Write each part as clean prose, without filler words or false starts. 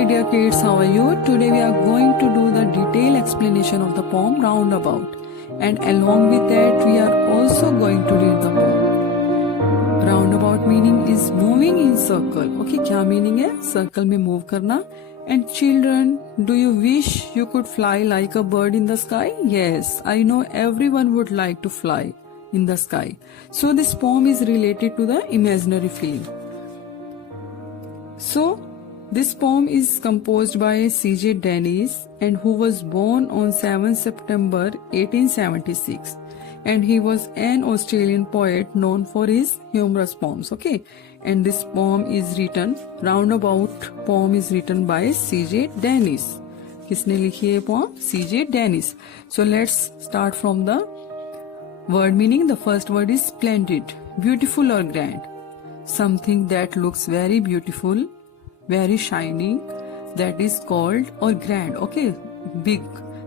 my dear kids, how are you? Today we are going to do the detailed explanation of the poem Roundabout, and along with that we are also going to read the poem. Roundabout meaning is moving in circle. Okay, क्या meaning है? Circle में move करना. And children, do you wish you could fly like a bird in the sky? Yes, I know everyone would like to fly in the sky. So this poem is related to the imaginary feeling. So this poem is composed by C.J. Dennis, and who was born on 7 September 1876, and he was an Australian poet known for his humorous poems. Okay, and this poem is written, Roundabout poem is written by C.J. Dennis. किसने लिखी है poem? C.J. Dennis. So let's start from the word meaning. The first word is splendid, beautiful or grand. Something that looks very beautiful, very shining, that is called, or grand, okay, big,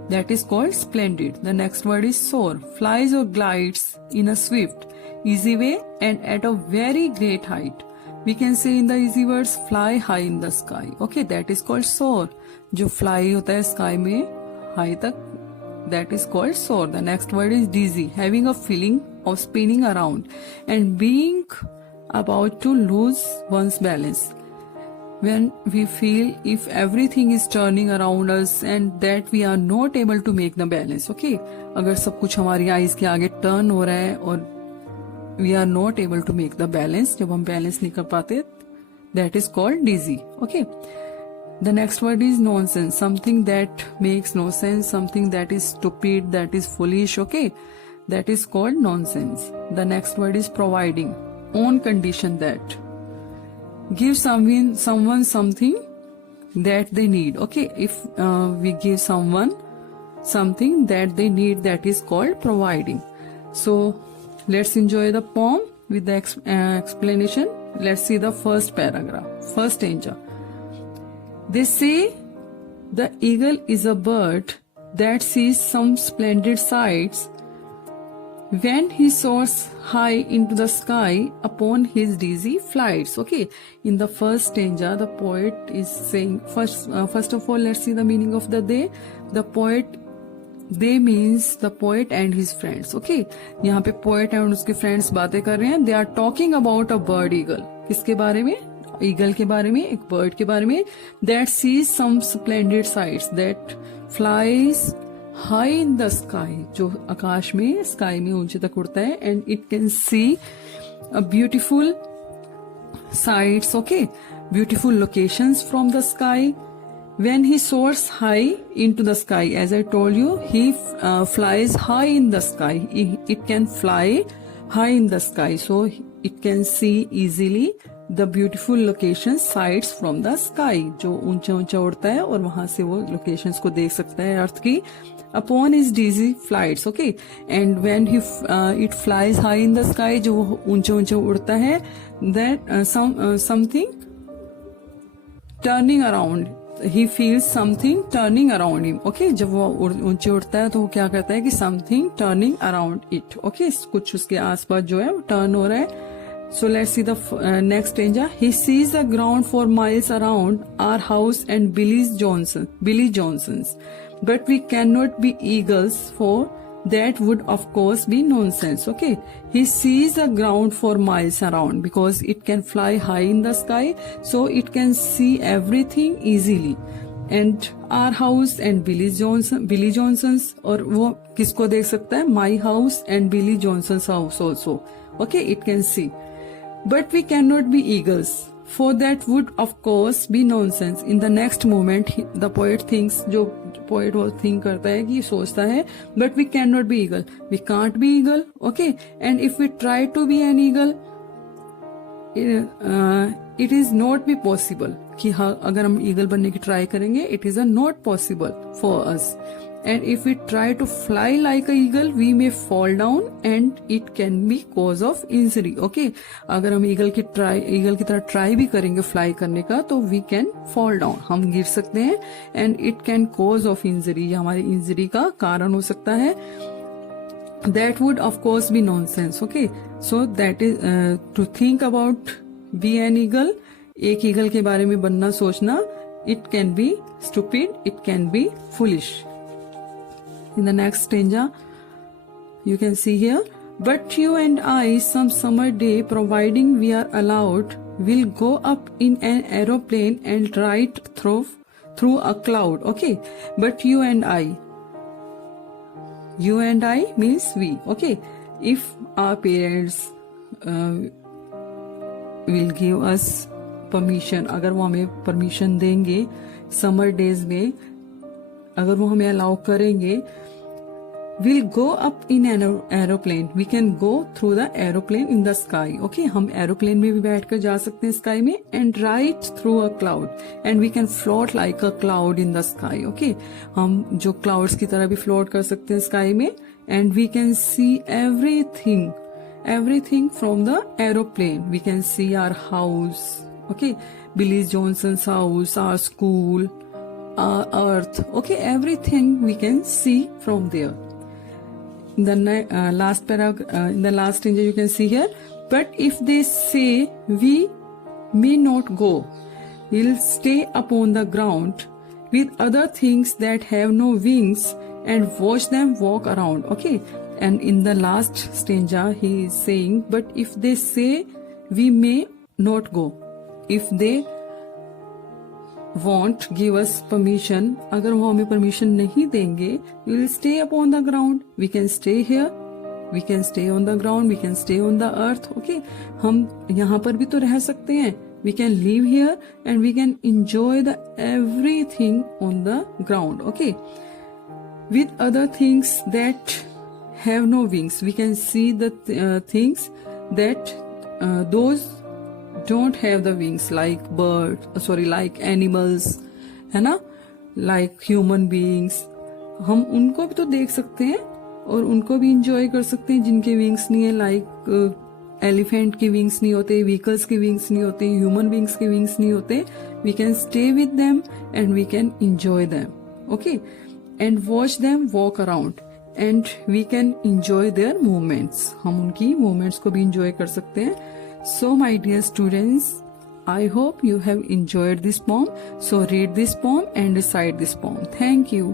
that is called splendid. The next word is soar, flies or glides in a swift, easy way and at a very great height. We can say in the easy words, fly high in the sky. Okay, that is called soar. जो fly होता है sky में high तक, that is called soar. The next word is dizzy, having a feeling of spinning around and being about to lose one's balance. When we feel if everything is turning around us and that we are not able to make the balance. Okay, अगर सब कुछ हमारी eyes के आगे turn हो रहा है और we are not able to make the balance, जब हम बैलेंस नहीं कर पाते, that is called dizzy. Okay, the next word is nonsense, something that makes no sense, something that is stupid, that is foolish. Okay, that is called nonsense. The next word is providing, on condition that give someone something that they need. Okay, if we give someone something that they need, that is called providing. So let's enjoy the poem with the explanation. Let's see the first paragraph, first stanza. They say the eagle is a bird that sees some splendid sights when he soars high into the sky upon his dizzy flights. Okay, in the first stanza the poet is saying, first of all let's see the meaning of the they. The poet, they means the poet and his friends. Okay, यहाँ पे poet and उसके friends बातें कर रहे हैं. They are talking about a bird eagle. किसके बारे में? Eagle के बारे में, एक bird के बारे में. That sees some splendid sights, that flies high in the sky, जो आकाश में, sky में ऊंचे तक उड़ता है, and it can see a beautiful sights. Okay, beautiful locations from the sky. When he soars high into the sky, as I told you, he flies high in the sky. It can fly high in the sky, so it can see easily the beautiful locations, sights from the sky. जो ऊंचा ऊंचा उड़ता है और वहां से वो locations को देख सकता है अर्थ की. Upon his dizzy flights. Okay, and when he it flies high in the sky, जो वो ऊंचा ऊंचा उड़ता है, that something turning around, he feels something turning around him. Okay, जब वो ऊंचे उड़ता है तो वो क्या करता है कि something turning around it. Okay, कुछ उसके आसपास जो है वो turn हो रहा है. So let's see the next stanza. He sees the ground for miles around our house and Billy Johnson's. But we cannot be eagles, for that would of course be nonsense. Okay, he sees the ground for miles around because it can fly high in the sky, so it can see everything easily. And our house and Billy Johnson's, और वो किसको देख सकता है? My house and Billy Johnson's house also. Okay, it can see. But we cannot be eagles, for that would of course be nonsense. In the next moment the poet thinks, जो poet वो think करता है कि सोचता है, but we cannot be eagle, we can't be eagle. Okay, and if we try to be an eagle, it is not be possible कि हाँ अगर हम eagle बनने की try करेंगे, it is not possible for us. And if we try to fly like a eagle, we may fall down and it can be cause of injury. Okay, अगर हम eagle की तरह try भी करेंगे fly करने का, तो we can fall down, हम गिर सकते हैं, and it can cause of injury, ये हमारी injury का कारण हो सकता है. That would of course be nonsense. Okay, so that is to think about be an eagle, एक ईगल के बारे में बनना सोचना, it can be stupid, it can be foolish. In the next stanza, you can see here, but you and I some summer day, providing we are allowed, will go up in an aeroplane and ride through a cloud. Okay, but you and I means we. Okay, if our parents will give us permission, अगर वो हमें permission देंगे summer days में, अगर वो हमें allow करेंगे, we'll go up in an aeroplane. We can go through the aeroplane in the sky. Okay, हम aeroplane में भी बैठकर जा सकते हैं sky में, and ride through a cloud, and we can float like a cloud in the sky. Okay, हम जो clouds की तरह भी float कर सकते हैं sky में, and we can see everything from the aeroplane. We can see our house. Okay, Billy Johnson's house, our school, our earth. Okay, everything we can see from there. In the last paragraph, in the last stanza, you can see here, but if they say we may not go, we'll stay upon the ground with other things that have no wings and watch them walk around. Okay, and in the last stanza he is saying, but if they say we may not go, if they won't give us permission, अगर वो हमें permission नहीं देंगे, we will stay upon the ground. We can stay here, we can stay on the ground, we can stay on the earth. Okay, हम यहाँ पर भी तो रह सकते हैं. We can live here and we can enjoy the everything on the ground. Okay, with other things that have no wings, we can see the things that those don't have the wings, like like animals, है ना, like human beings. हम उनको भी तो देख सकते हैं और उनको भी enjoy कर सकते हैं जिनके wings नहीं है, like elephant के wings नहीं होते, vehicles के wings नहीं होते, human beings के wings नहीं होते. We can stay with them and we can enjoy them. Okay, and watch them walk around and we can enjoy their movements. हम उनकी movements को भी enjoy कर सकते हैं. So my dear students, I hope you have enjoyed this poem. So read this poem and recite this poem. Thank you.